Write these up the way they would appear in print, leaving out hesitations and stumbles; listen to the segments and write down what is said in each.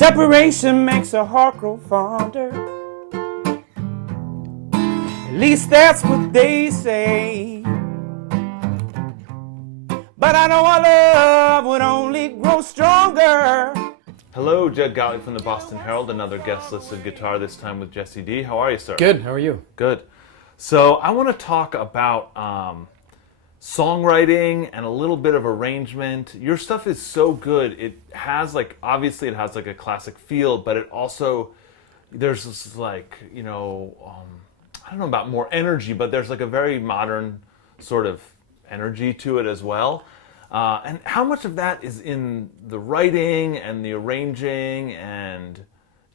Separation makes a heart grow fonder. At least that's what they say. But I know our love would only grow stronger. Hello, Jed Gotllieb from the Boston Herald, another guest listed guitar, this time with Jesse D. How are you, sir? Good, how are you? Good. So I want to talk about songwriting and a little bit of arrangement. Your stuff is so good. It has obviously it has a classic feel, but it also, there's this I don't know about more energy, but there's a very modern sort of energy to it as well. And how much of that is in the writing and the arranging, and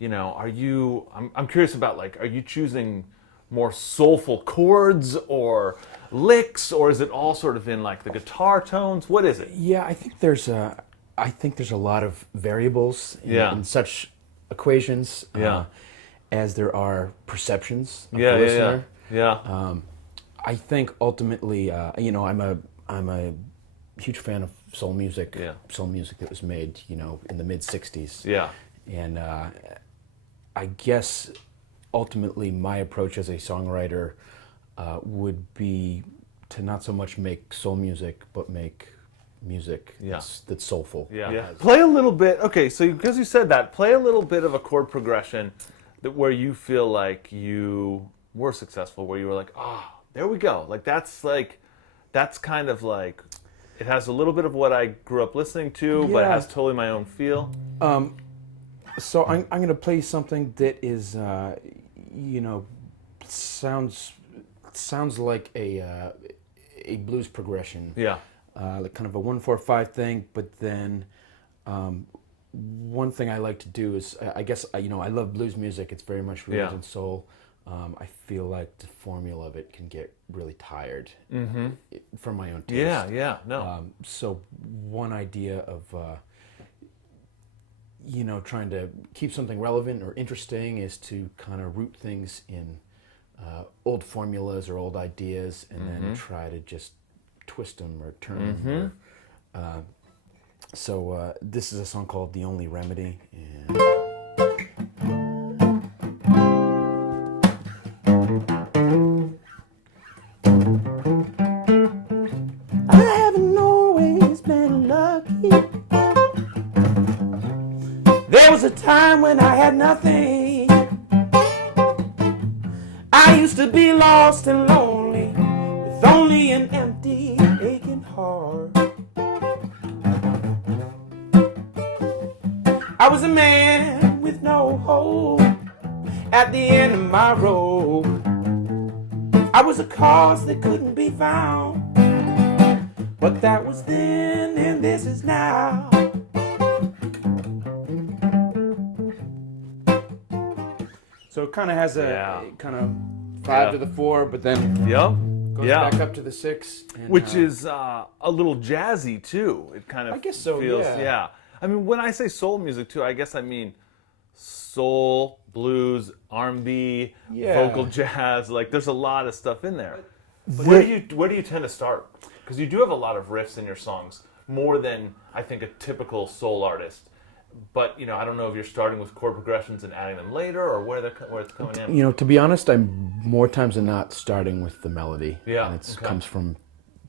I'm curious about are you choosing more soulful chords or licks, or is it all sort of in the guitar tones? What is it? Yeah, I think there's a lot of variables in such equations as there are perceptions of the listener. I think ultimately, I'm a huge fan of soul music. Soul music that was made, in the mid '60s. And I guess ultimately my approach as a songwriter would be to not so much make soul music, but make music that's soulful. Play a little bit. Okay, so because you said that, play a little bit of a chord progression where you feel like you were successful, where you were there we go. That's kind of it has a little bit of what I grew up listening to, but it has totally my own feel. So I'm going to play something that is, sounds like a blues progression. Like kind of a 1-4-5 thing, but then one thing I like to do is, I guess, I love blues music. It's very much rooted in soul. I feel like the formula of it can get really tired from my own taste. So one idea of, trying to keep something relevant or interesting is to kind of root things in old formulas or old ideas, and then try to just twist them or turn them. So this is a song called "The Only Remedy." And I haven't always been lucky. There was a time when I had nothing. I used to be lost and lonely, with only an empty, aching heart. I was a man with no hope at the end of my road. I was a cause that couldn't be found, but that was then and this is now. So it kind of has a kind of 5 to the 4, but then goes back up to the 6. And, which is a little jazzy too. It kind of I guess so, feels, I mean, when I say soul music too, I guess I mean soul, blues, R&B, vocal jazz. There's a lot of stuff in there. But where do you tend to start? Because you do have a lot of riffs in your songs, more than I think a typical soul artist. But I don't know if you're starting with chord progressions and adding them later, or where it's coming in. To be honest, I'm more times than not starting with the melody. And it comes from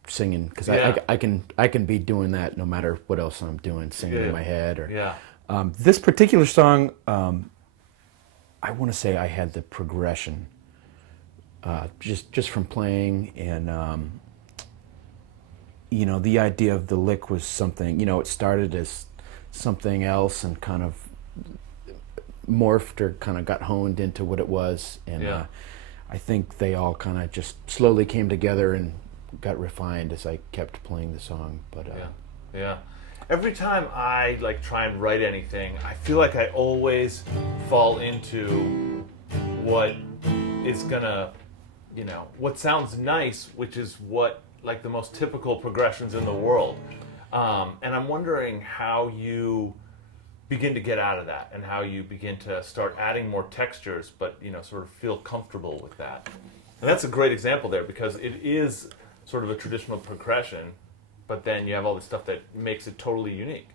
singing, because I can be doing that no matter what else I'm doing, singing in my head. Or this particular song, I want to say I had the progression just from playing, and the idea of the lick was something. It started as something else and kind of morphed or kind of got honed into what it was, and I think they all kind of just slowly came together and got refined as I kept playing the song. But every time I try and write anything, I feel like I always fall into what is gonna what sounds nice, which is what the most typical progressions in the world. And I'm wondering how you begin to get out of that, and how you begin to start adding more textures, but sort of feel comfortable with that. And that's a great example there, because it is sort of a traditional progression, but then you have all this stuff that makes it totally unique.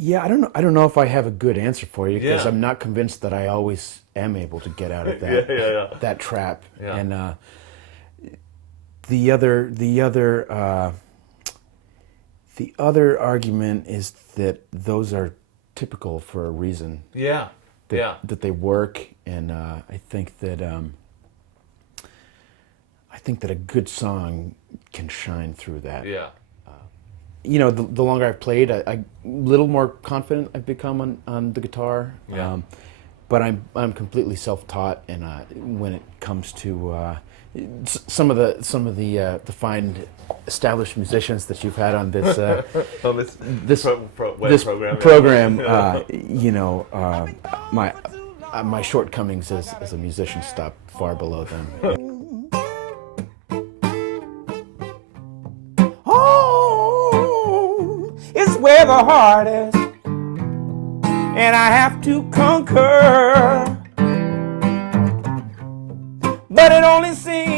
Yeah, I don't know if I have a good answer for you because Yeah. I'm not convinced that I always am able to get out of that that trap. Yeah. And the other argument is that those are typical for a reason. Yeah. That they work, and I think that a good song can shine through that. Yeah. You know, the longer I've played, I little more confident I've become on the guitar. Yeah. But I'm completely self-taught, and when it comes to some of the fine established musicians that you've had on this program, you know, my shortcomings as a musician stop far below them. Home is where the heart is, and I have to conquer, but it only seems